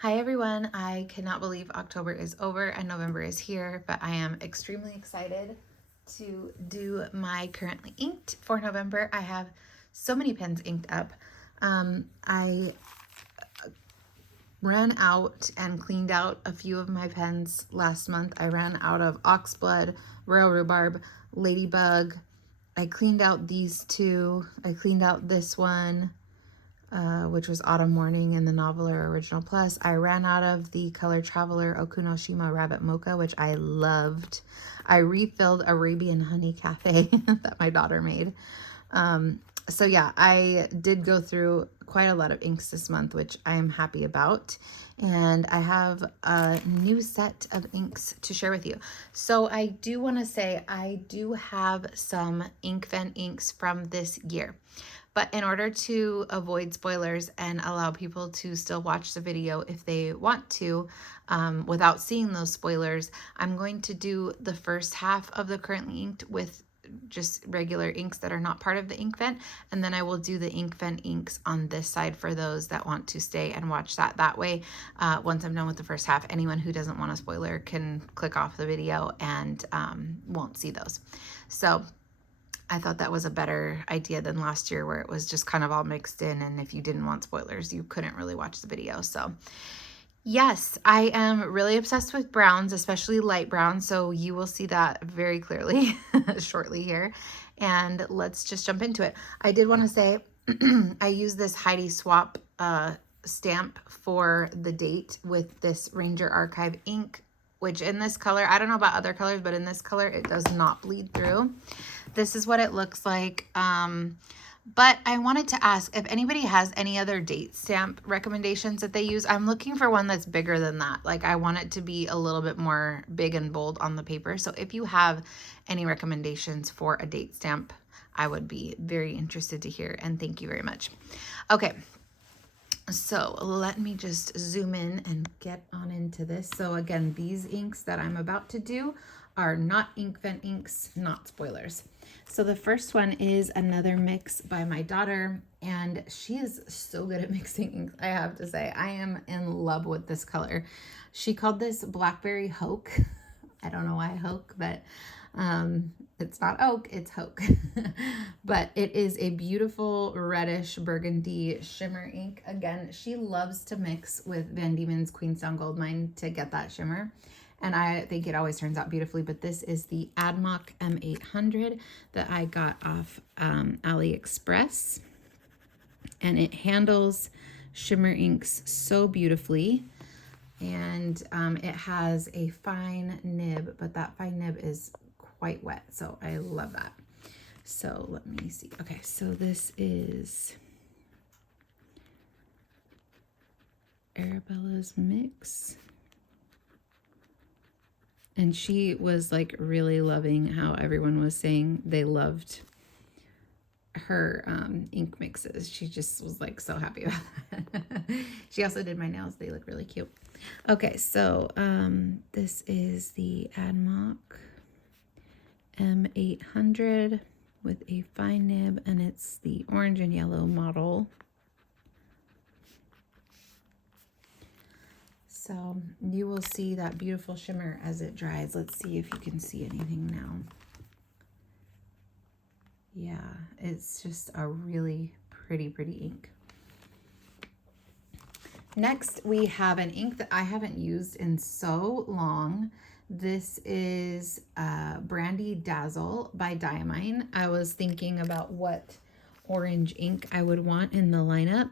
Hi everyone, I cannot believe October is over and November is here, but I am extremely excited to do my currently inked for November. I have so many pens inked up. I ran out and cleaned out a few of my pens last month. I ran out of Oxblood, Royal Rhubarb, Ladybug. I cleaned out these two. I cleaned out this one. Which was Autumn Morning in the Noveler Original Plus. I ran out of the Color Traveler Okunoshima Rabbit Mocha, which I loved. I refilled Arabian Honey Cafe that my daughter made. So yeah, I did go through quite a lot of inks this month, which I am happy about. And I have a new set of inks to share with you. So I do want to say I do have some Inkven inks from this year. But in order to avoid spoilers and allow people to still watch the video if they want to, without seeing those spoilers, I'm going to do the first half of the currently inked with just regular inks that are not part of the Inkven, and then I will do the Inkven inks on this side for those that want to stay and watch that. That way, once I'm done with the first half, anyone who doesn't want a spoiler can click off the video and won't see those. So I thought that was a better idea than last year where it was just kind of all mixed in, and if you didn't want spoilers, you couldn't really watch the video. So yes, I am really obsessed with browns, especially light brown, so you will see that very clearly shortly here. And let's just jump into it. I did want to say I use this Heidi Swap stamp for the date with this Ranger Archive ink, which in this color, I don't know about other colors, but in this color, it does not bleed through. This is what it looks like. But I wanted to ask if anybody has any other date stamp recommendations that they use. I'm looking for one that's bigger than that. Like I want it to be a little bit more big and bold on the paper. So if you have any recommendations for a date stamp, I would be very interested to hear, and thank you very much. Okay, so let me just zoom in and get on into this. So again, these inks that I'm about to do are not Inkven inks, not spoilers. So the first one is another mix by my daughter, and she is so good at mixing inks, I have to say. I am in love with this color. She called this Blackberry Hoke. I don't know why Hoke, but it's not oak, it's Hoke. But it is a beautiful reddish burgundy shimmer ink. Again, she loves to mix with Van Diemen's Queenstown Goldmine to get that shimmer, and I think it always turns out beautifully. But this is the AdMock M800 that I got off AliExpress, and it handles shimmer inks so beautifully. And it has a fine nib, but that fine nib is quite wet, so I love that. So let me see. Okay, so this is Arabella's mix. And she was like really loving how everyone was saying they loved her ink mixes. She just was like so happy about that. She also did my nails. They look really cute. Okay, so this is the AdMock M800 with a fine nib, and it's the orange and yellow model. So you will see that beautiful shimmer as it dries. Let's see if you can see anything now. Yeah, it's just a really pretty ink. Next, we have an ink that I haven't used in so long. This is Brandy Dazzle by Diamine. I was thinking about what orange ink I would want in the lineup,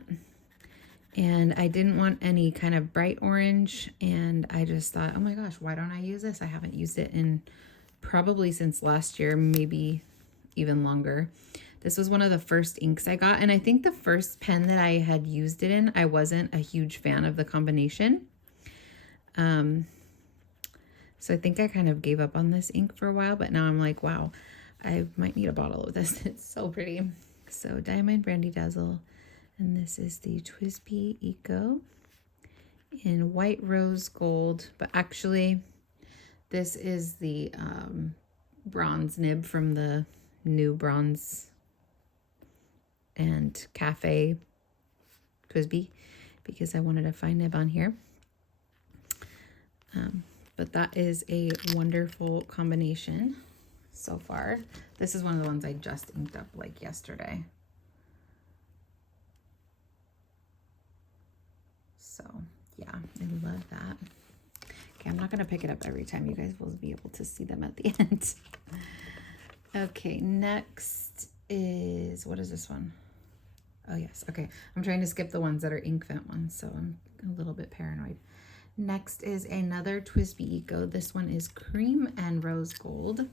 and I didn't want any kind of bright orange, and I just thought, oh my gosh, why don't I use this? I haven't used it in probably since last year, maybe even longer. This was one of the first inks I got, and I think the first pen that I had used it in, I wasn't a huge fan of the combination. So I think I kind of gave up on this ink for a while, but now I'm like, wow, I might need a bottle of this. It's so pretty. So Diamine Brandy Dazzle, and this is the TWSBI Eco in white rose gold, but actually this is the bronze nib from the new bronze and cafe TWSBI, because I wanted a fine nib on here. But that is a wonderful combination so far. This is one of the ones I just inked up like yesterday. So yeah, I love that. Okay, I'm not going to pick it up every time. You guys will be able to see them at the end. Okay, next is, what is this one? Oh yes, okay. I'm trying to skip the ones that are Inkvent ones, so I'm a little bit paranoid. Next is another TWSBI Eco. This one is cream and rose gold.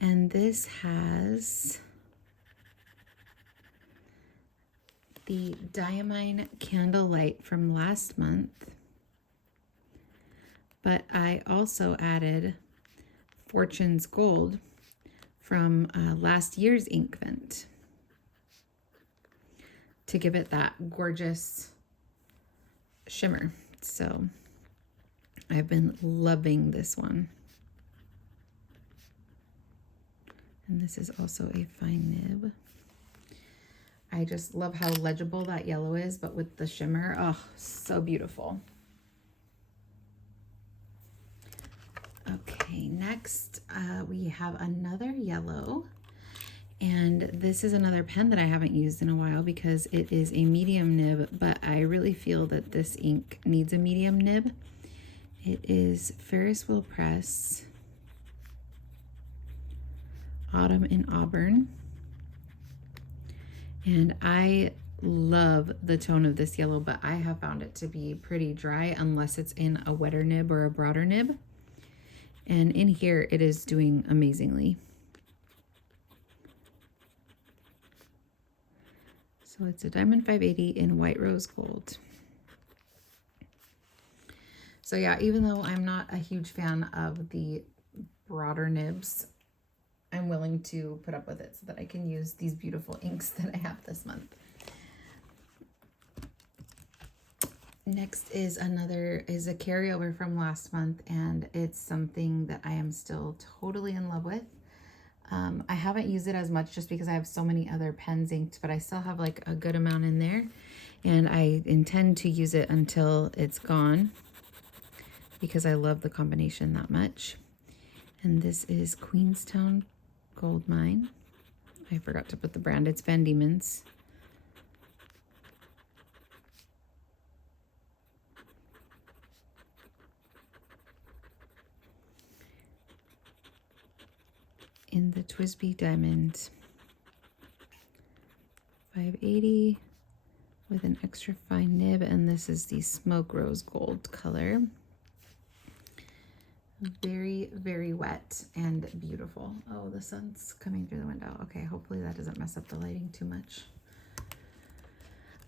And this has the Diamine Candlelight from last month. But I also added Fortune's Gold from last year's Inkvent to give it that gorgeous shimmer. So I've been loving this one. And this is also a fine nib. I just love how legible that yellow is, but with the shimmer, oh, so beautiful. Okay, next we have another yellow. And this is another pen that I haven't used in a while because it is a medium nib, but I really feel that this ink needs a medium nib. It is Ferris Wheel Press Autumn in Auburn. And I love the tone of this yellow, but I have found it to be pretty dry unless it's in a wetter nib or a broader nib. And in here, it is doing amazingly. So it's a Diamond 580 in white rose gold. So yeah, even though I'm not a huge fan of the broader nibs, I'm willing to put up with it so that I can use these beautiful inks that I have this month. Next is a carryover from last month, and it's something that I am still totally in love with. I haven't used it as much just because I have so many other pens inked, but I still have like a good amount in there, and I intend to use it until it's gone because I love the combination that much. And this is Queenstown Gold Mine. I forgot to put the brand. It's Van Diemen's. In the TWSBI Diamond 580 with an extra fine nib, and this is the Smoke Rose Gold color. Very, very wet and beautiful. Oh, the sun's coming through the window. Okay, hopefully that doesn't mess up the lighting too much.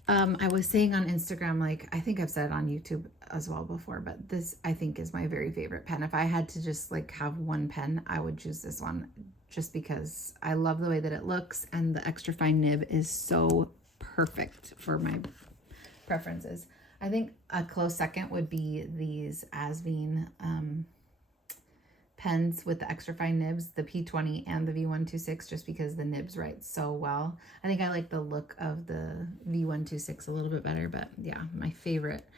I was saying on Instagram, like, I think I've said it on YouTube as well before, but this I think is my very favorite pen. If I had to just like have one pen, I would choose this one just because I love the way that it looks, and the extra fine nib is so perfect for my preferences. I think a close second would be these Asvine pens with the extra fine nibs, the P20 and the V126, just because the nibs write so well. I think I like the look of the V126 a little bit better, but yeah, my favorite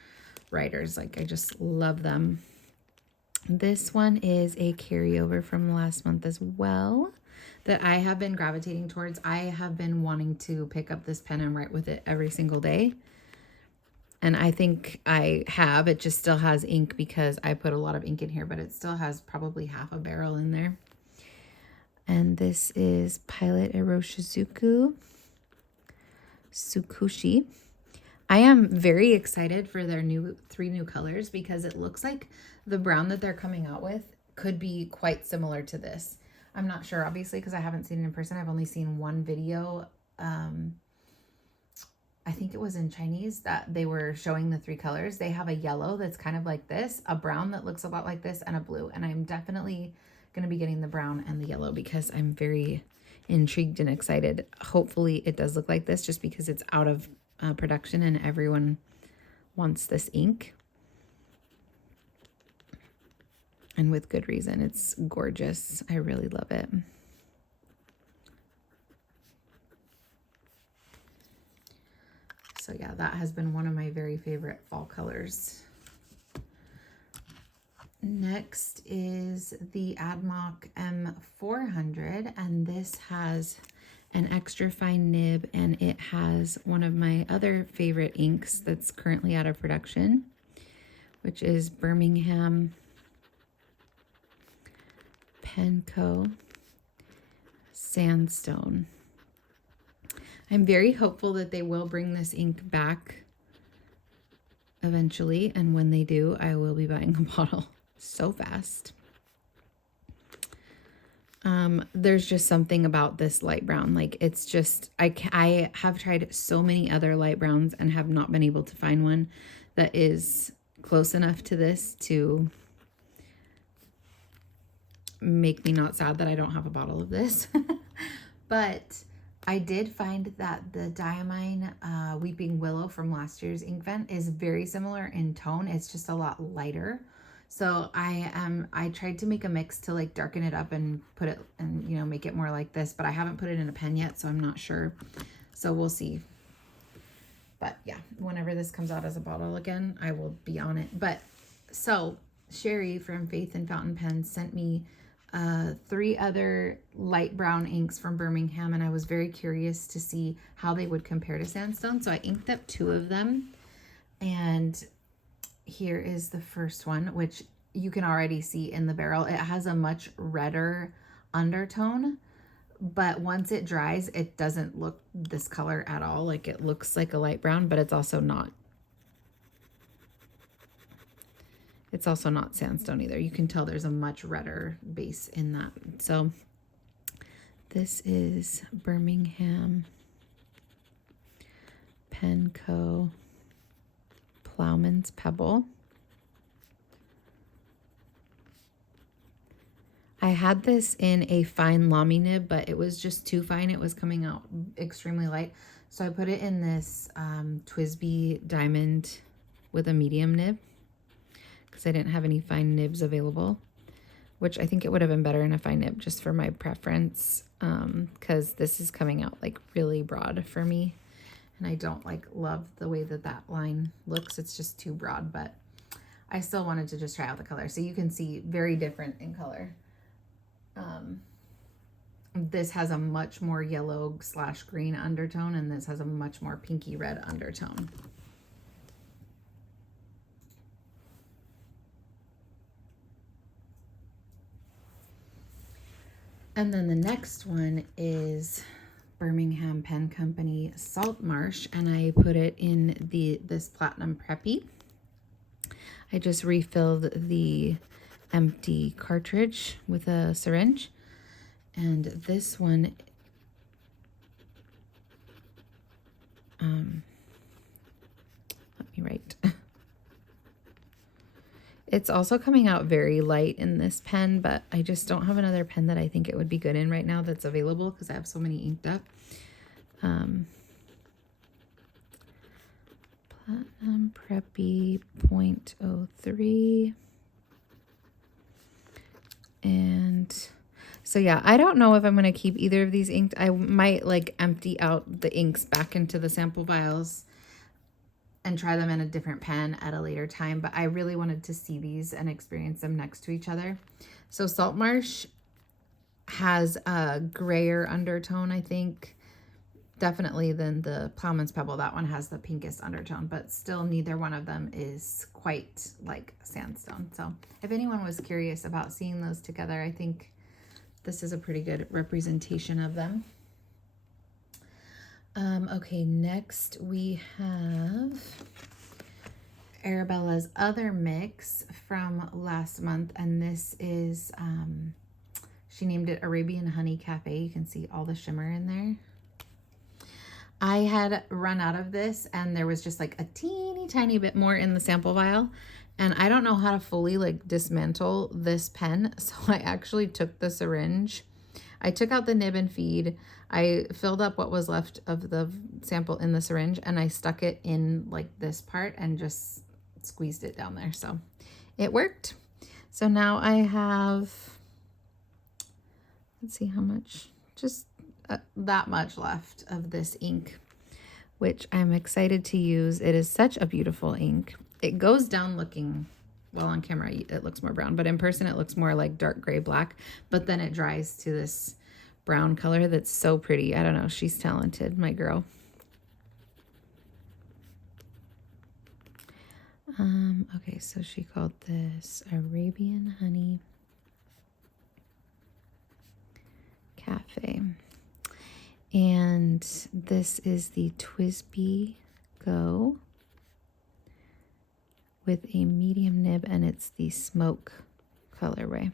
writers, like I just love them. This one is a carryover from last month as well that I have been gravitating towards. I have been wanting to pick up this pen and write with it every single day. And I think I have. It just still has ink because I put a lot of ink in here, but it still has probably half a barrel in there. And this is Pilot Iroshizuku Tsukushi. I am very excited for their three new colors because it looks like the brown that they're coming out with could be quite similar to this. I'm not sure, obviously, because I haven't seen it in person. I've only seen one video. I think it was in Chinese that they were showing the three colors. They have a yellow that's kind of like this, a brown that looks a lot like this, and a blue. And I'm definitely going to be getting the brown and the yellow because I'm very intrigued and excited. Hopefully it does look like this just because it's out of production and everyone wants this ink. And with good reason. It's gorgeous. I really love it. So yeah, that has been one of my very favorite fall colors. Next is the AdMock M400, and this has an extra fine nib, and it has one of my other favorite inks that's currently out of production, which is Birmingham Pen Co. Sandstone. I'm very hopeful that they will bring this ink back eventually, and when they do, I will be buying a bottle so fast. There's just something about this light brown. Like, it's just, I have tried so many other light browns and have not been able to find one that is close enough to this to make me not sad that I don't have a bottle of this. But I did find that the Diamine Weeping Willow from last year's Inkvent is very similar in tone. It's just a lot lighter. So I tried to make a mix to like darken it up and put it and, you know, make it more like this, but I haven't put it in a pen yet, so I'm not sure. So we'll see. But yeah, whenever this comes out as a bottle again, I will be on it. But so Sherry from Faith and Fountain Pens sent me 3 other light brown inks from Birmingham, and I was very curious to see how they would compare to Sandstone. So I inked up 2 of them, and here is the first one, which you can already see in the barrel. It has a much redder undertone, but once it dries, it doesn't look this color at all. Like, it looks like a light brown, but it's also not. It's also not sandstone either. You can tell there's a much redder base in that. So this is Birmingham Pen Co. Plowman's Pebble. I had this in a fine Lamy nib, but it was just too fine. It was coming out extremely light. So I put it in this TWSBI Diamond with a medium nib because I didn't have any fine nibs available, which I think it would have been better in a fine nib just for my preference, because this is coming out like really broad for me. And I don't like love the way that that line looks. It's just too broad, but I still wanted to just try out the color. So you can see very different in color. This has a much more yellow / green undertone, and this has a much more pinky red undertone. And then the next one is Birmingham Pen Company Saltmarsh, and I put it in this Platinum Preppy. I just refilled the empty cartridge with a syringe, and this one let me write. It's also coming out very light in this pen, but I just don't have another pen that I think it would be good in right now that's available because I have so many inked up. Platinum Preppy 0.03. And so yeah, I don't know if I'm going to keep either of these inked. I might like empty out the inks back into the sample vials and try them in a different pen at a later time, but I really wanted to see these and experience them next to each other. So Saltmarsh has a grayer undertone, I think, definitely than the Plowman's Pebble. That one has the pinkest undertone, but still neither one of them is quite like Sandstone. So if anyone was curious about seeing those together, I think this is a pretty good representation of them. Okay, next we have Arabella's other mix from last month, and this is, she named it Arabian Honey Cafe. You can see all the shimmer in there. I had run out of this, and there was just like a teeny tiny bit more in the sample vial, and I don't know how to fully like dismantle this pen, so I actually took the syringe. I took out the nib and feed. I filled up what was left of the sample in the syringe, and I stuck it in like this part and just squeezed it down there. So it worked. So now I have, let's see how much, just that much left of this ink, which I'm excited to use. It is such a beautiful ink. It goes down looking well, on camera it looks more brown, but in person it looks more like dark gray black, but then it dries to this brown color that's so pretty. I don't know, she's talented, my girl. Okay, so she called this Arabian Honey Cafe. And this is the TWSBI Go with a medium nib, and it's the smoke colorway.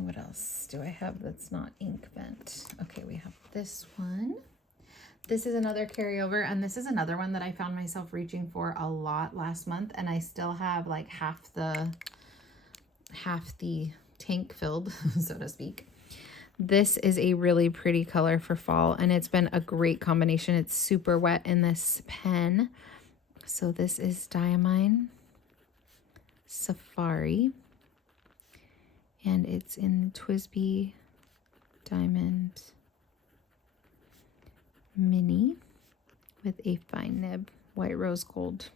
What else do I have that's not ink vent? Okay, we have this one. This is another carryover, and this is another one that I found myself reaching for a lot last month, and I still have like half the tank filled, so to speak. This is a really pretty color for fall, and it's been a great combination. It's super wet in this pen. So this is Diamine Safari, and it's in TWSBI Diamond Mini with a fine nib, white rose gold.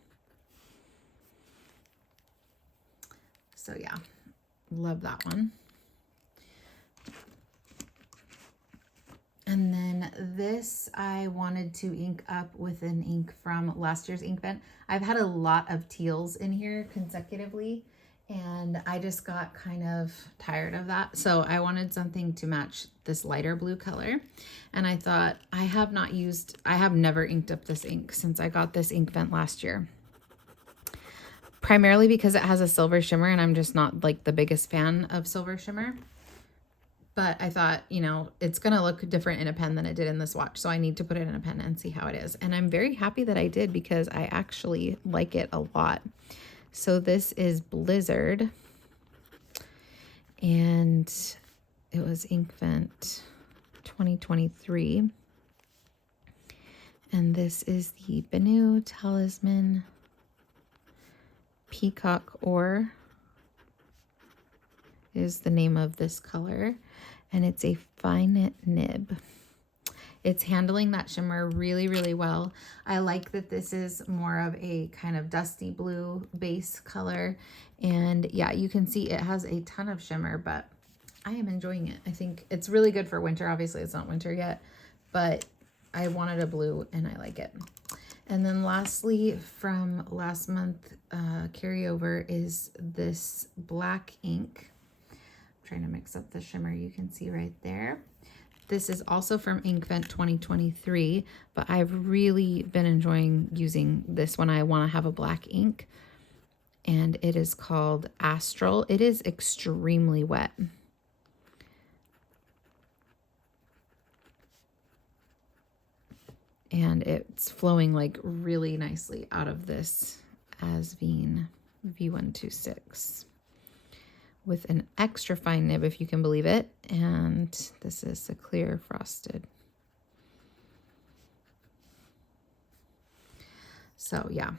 So yeah, love that one. And then this I wanted to ink up with an ink from last year's ink vent. I've had a lot of teals in here consecutively, and I just got kind of tired of that. So I wanted something to match this lighter blue color. And I thought, I have never inked up this ink since I got this ink vent last year. Primarily because it has a silver shimmer, and I'm just not like the biggest fan of silver shimmer. But I thought, you know, it's going to look different in a pen than it did in this swatch. So I need to put it in a pen and see how it is. And I'm very happy that I did, because I actually like it a lot. So this is Blizzard, and it was ink vent 2023. And this is the Benu Talisman Peacock Ore is the name of this color, and it's a fine nib. It's handling that shimmer really, really well. I like that this is more of a kind of dusty blue base color, and yeah, you can see it has a ton of shimmer, but I am enjoying it. I think it's really good for winter. Obviously it's not winter yet, but I wanted a blue and I like it. And then lastly, from last month carryover is this black ink. I'm trying to mix up the shimmer, you can see right there. This is also from Inkvent 2023, but I've really been enjoying using this when I want to have a black ink. And it is called Astral. It is extremely wet. And it's flowing like really nicely out of this Asvine V126 with an extra fine nib, if you can believe it. And this is a clear frosted. So yeah,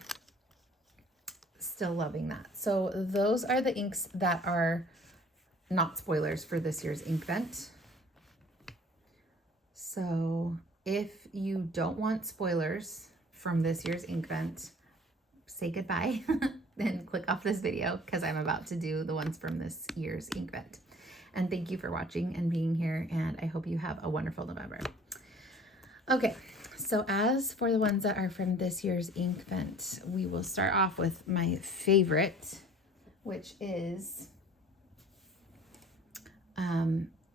still loving that. So those are the inks that are not spoilers for this year's Inkvent. So if you don't want spoilers from this year's Inkvent, say goodbye and click off this video, because I'm about to do the ones from this year's Inkvent. And thank you for watching and being here, and I hope you have a wonderful November. Okay, so as for the ones that are from this year's Inkvent, we will start off with my favorite, which is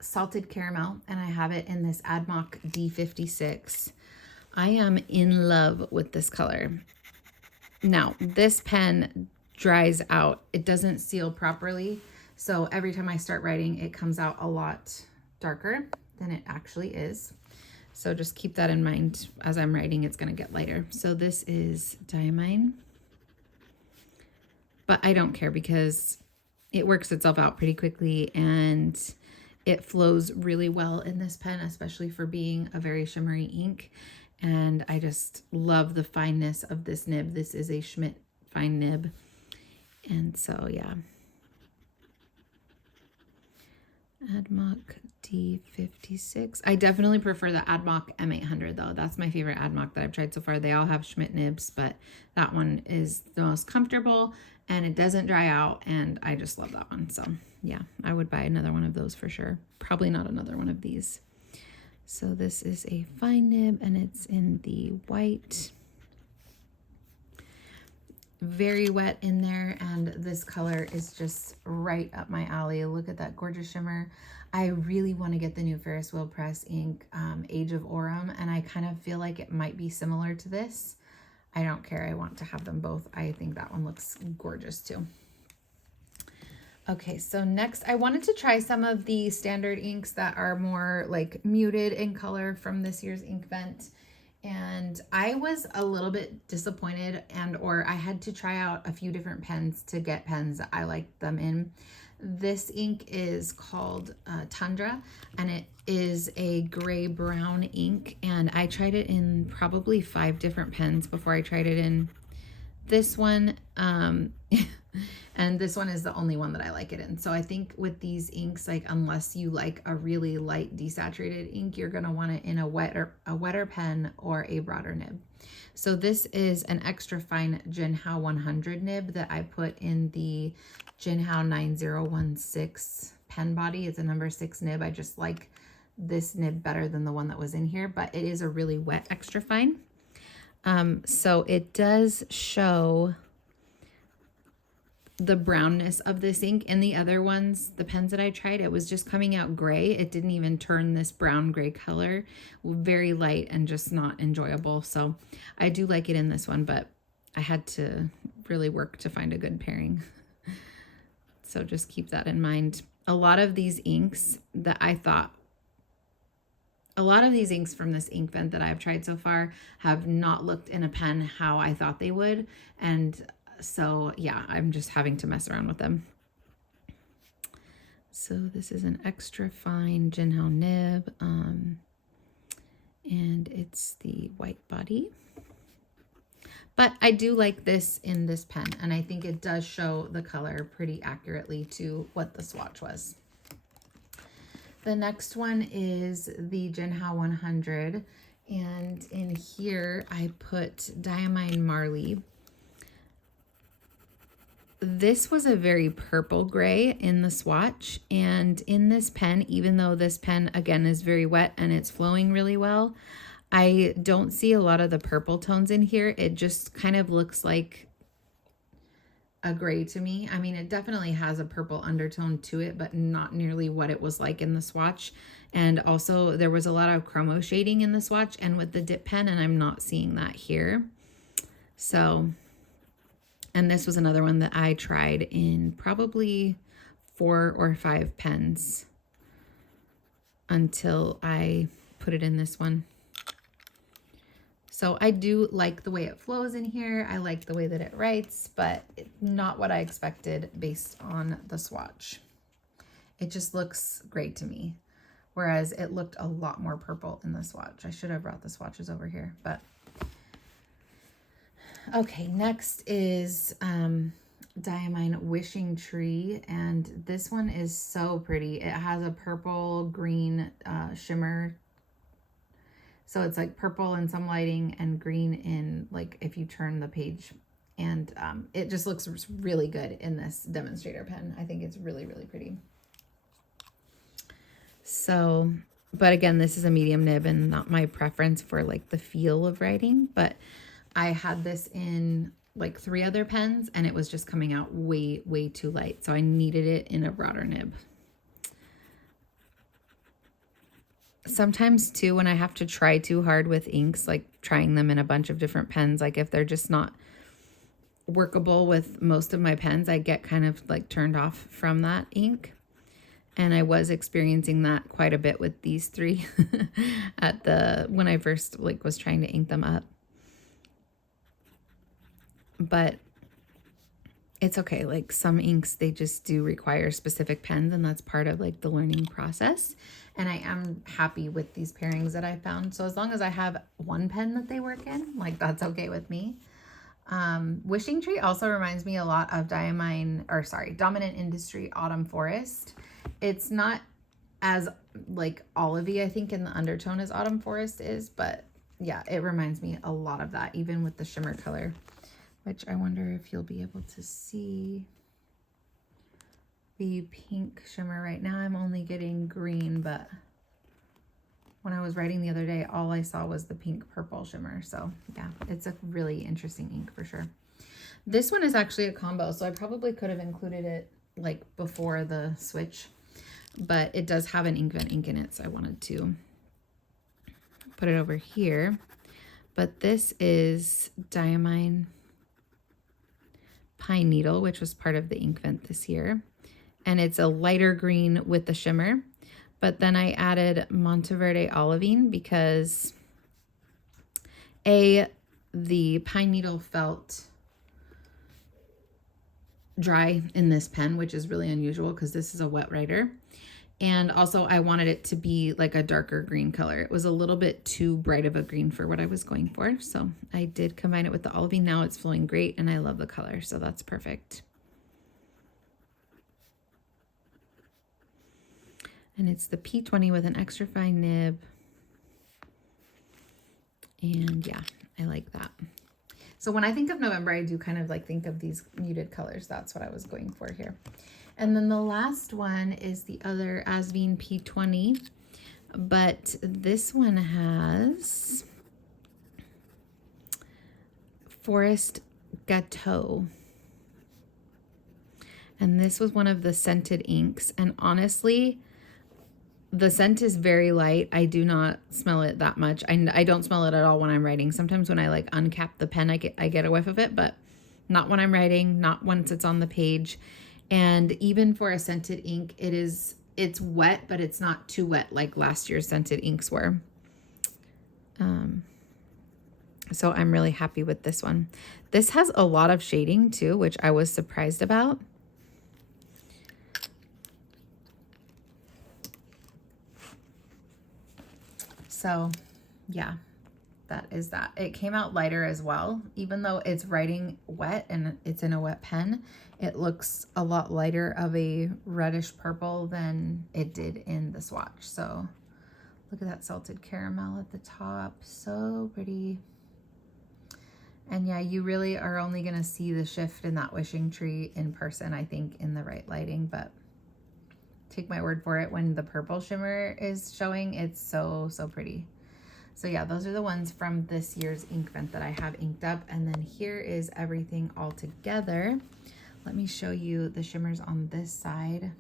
Salted Caramel, and I have it in this AdMock D56. I am in love with this color. Now, this pen dries out. It doesn't seal properly, so every time I start writing, it comes out a lot darker than it actually is. So just keep that in mind. As I'm writing, it's going to get lighter. So this is Diamine, but I don't care because it works itself out pretty quickly, and it flows really well in this pen, especially for being a very shimmery ink. And I just love the fineness of this nib. This is a Schmidt fine nib. And so, yeah. AdMock D56. I definitely prefer the AdMock M800 though. That's my favorite AdMock that I've tried so far. They all have Schmidt nibs, but that one is the most comfortable and it doesn't dry out, and I just love that one. So yeah, I would buy another one of those for sure. Probably not another one of these. So this is a fine nib and it's in the white. Very wet in there, and this color is just right up my alley. Look at that gorgeous shimmer. I really want to get the new Ferris Wheel Press ink, Age of Aurum, and I kind of feel like it might be similar to this. I don't care. I want to have them both. I think that one looks gorgeous too. Okay, so next I wanted to try some of the standard inks that are more like muted in color from this year's Inkvent. And I was a little bit disappointed, and or I had to try out a few different pens to get pens that I liked them in. This ink is called Tundra, and it is a gray brown ink, and I tried it in probably 5 different pens before I tried it in this one. And this one is the only one that I like it in. So I think with these inks, like unless you like a really light desaturated ink, you're gonna want it in a wetter pen or a broader nib. So this is an extra fine Jinhao 100 nib that I put in the Jinhao 9016 pen body. It's a number 6 nib. I just like this nib better than the one that was in here, but it is a really wet extra fine. So it does show the brownness of this ink. In the other ones, the pens that I tried, it was just coming out gray. It didn't even turn this brown gray color. Very light and just not enjoyable. So I do like it in this one, but I had to really work to find a good pairing. So just keep that in mind. A lot of these inks from this Inkvent that I've tried so far have not looked in a pen how I thought they would. And so yeah, I'm just having to mess around with them. So this is an extra fine Jinhao nib, and it's the white body. But I do like this in this pen, and I think it does show the color pretty accurately to what the swatch was. The next one is the Jinhao 100, and in here I put Diamine Marley. This was a very purple gray in the swatch, and in this pen, even though this pen again is very wet and it's flowing really well, I don't see a lot of the purple tones in here. It just kind of looks like a gray to me. I mean, it definitely has a purple undertone to it, but not nearly what it was like in the swatch. And also there was a lot of chromo shading in the swatch and with the dip pen, and I'm not seeing that here. So, and this was another one that I tried in probably 4 or 5 pens until I put it in this one. So I do like the way it flows in here. I like the way that it writes, but not what I expected based on the swatch. It just looks great to me. Whereas it looked a lot more purple in the swatch. I should have brought the swatches over here, but okay, next is Diamine Wishing Tree, and this one is so pretty. It has a purple green shimmer. So it's like purple in some lighting and green in like if you turn the page, and it just looks really good in this demonstrator pen. I think it's really, really pretty. So, but again, this is a medium nib and not my preference for like the feel of writing, but I had this in like 3 other pens and it was just coming out way, way too light. So I needed it in a broader nib. Sometimes too, when I have to try too hard with inks, like trying them in a bunch of different pens, like if they're just not workable with most of my pens, I get kind of like turned off from that ink. And I was experiencing that quite a bit with these 3 when I first like was trying to ink them up. But it's okay. Like some inks, they just do require specific pens, and that's part of like the learning process. And I am happy with these pairings that I found. So as long as I have one pen that they work in, like that's okay with me. Wishing Tree also reminds me a lot of Dominant Industry Autumn Forest. It's not as like olivey, I think, in the undertone as Autumn Forest is, but yeah, it reminds me a lot of that, even with the shimmer color, which I wonder if you'll be able to see the pink shimmer. Right now I'm only getting green, but when I was writing the other day, all I saw was the pink purple shimmer. So yeah, it's a really interesting ink for sure. This one is actually a combo, so I probably could have included it like before the switch, but it does have an Inkvent ink in it, so I wanted to put it over here. But this is Diamine Pine Needle, which was part of the Inkvent this year. And it's a lighter green with the shimmer. But then I added Monteverde Olivine because the pine needle felt dry in this pen, which is really unusual because this is a wet writer. And also I wanted it to be like a darker green color. It was a little bit too bright of a green for what I was going for. So I did combine it with the olivine. Now it's flowing great and I love the color. So that's perfect. And it's the P20 with an extra fine nib. And yeah, I like that. So when I think of November, I do kind of like think of these muted colors. That's what I was going for here. And then the last one is the other Asvine P20, but this one has Forest Gâteau. And this was one of the scented inks. And honestly, the scent is very light. I do not smell it that much. I don't smell it at all when I'm writing. Sometimes when I like uncap the pen, I get a whiff of it, but not when I'm writing, not once it's on the page. And even for a scented ink, it's wet, but it's not too wet like last year's scented inks were. So I'm really happy with this one. This has a lot of shading too, which I was surprised about. So yeah, that is that. It came out lighter as well. Even though it's writing wet and it's in a wet pen, it looks a lot lighter of a reddish purple than it did in the swatch. So look at that salted caramel at the top. So pretty. And yeah, you really are only going to see the shift in that wishing tree in person, I think, in the right lighting. But take my word for it, when the purple shimmer is showing, it's so, so pretty. So yeah, those are the ones from this year's Inkvent that I have inked up. And then here is everything all together. Let me show you the shimmers on this side.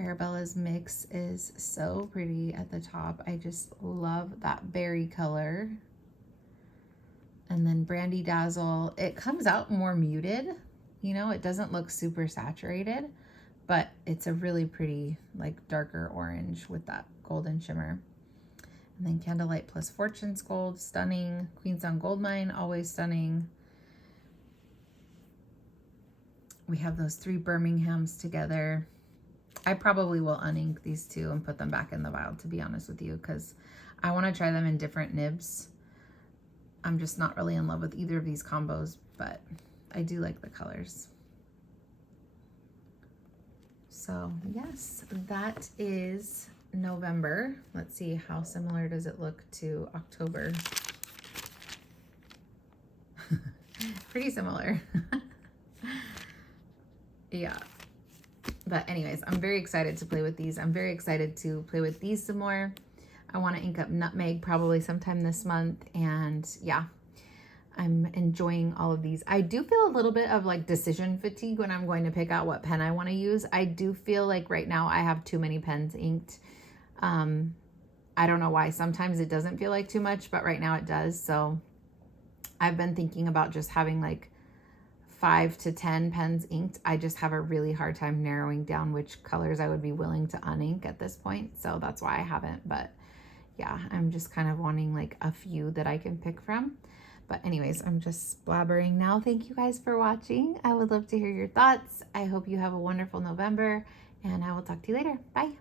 Arabella's Mix is so pretty at the top. I just love that berry color. And then Brandy Dazzle, it comes out more muted. You know, it doesn't look super saturated, but it's a really pretty, like, darker orange with that golden shimmer. And then Candlelight Plus Fortune's Gold, stunning. Queenstown Goldmine, always stunning. We have those 3 Birminghams together. I probably will unink these 2 and put them back in the vial, to be honest with you, because I want to try them in different nibs. I'm just not really in love with either of these combos, but I do like the colors. So yes, that is November. Let's see, how similar does it look to October? Pretty similar. Yeah. But anyways, I'm very excited to play with these. I'm very excited to play with these some more. I want to ink up Nutmeg probably sometime this month. And yeah, I'm enjoying all of these. I do feel a little bit of like decision fatigue when I'm going to pick out what pen I want to use. I do feel like right now I have too many pens inked. I don't know why. Sometimes it doesn't feel like too much, but right now it does. So I've been thinking about just having like 5 to 10 pens inked. I just have a really hard time narrowing down which colors I would be willing to unink at this point. So that's why I haven't. But yeah, I'm just kind of wanting like a few that I can pick from. But anyways, I'm just blabbering now. Thank you guys for watching. I would love to hear your thoughts. I hope you have a wonderful November, and I will talk to you later. Bye.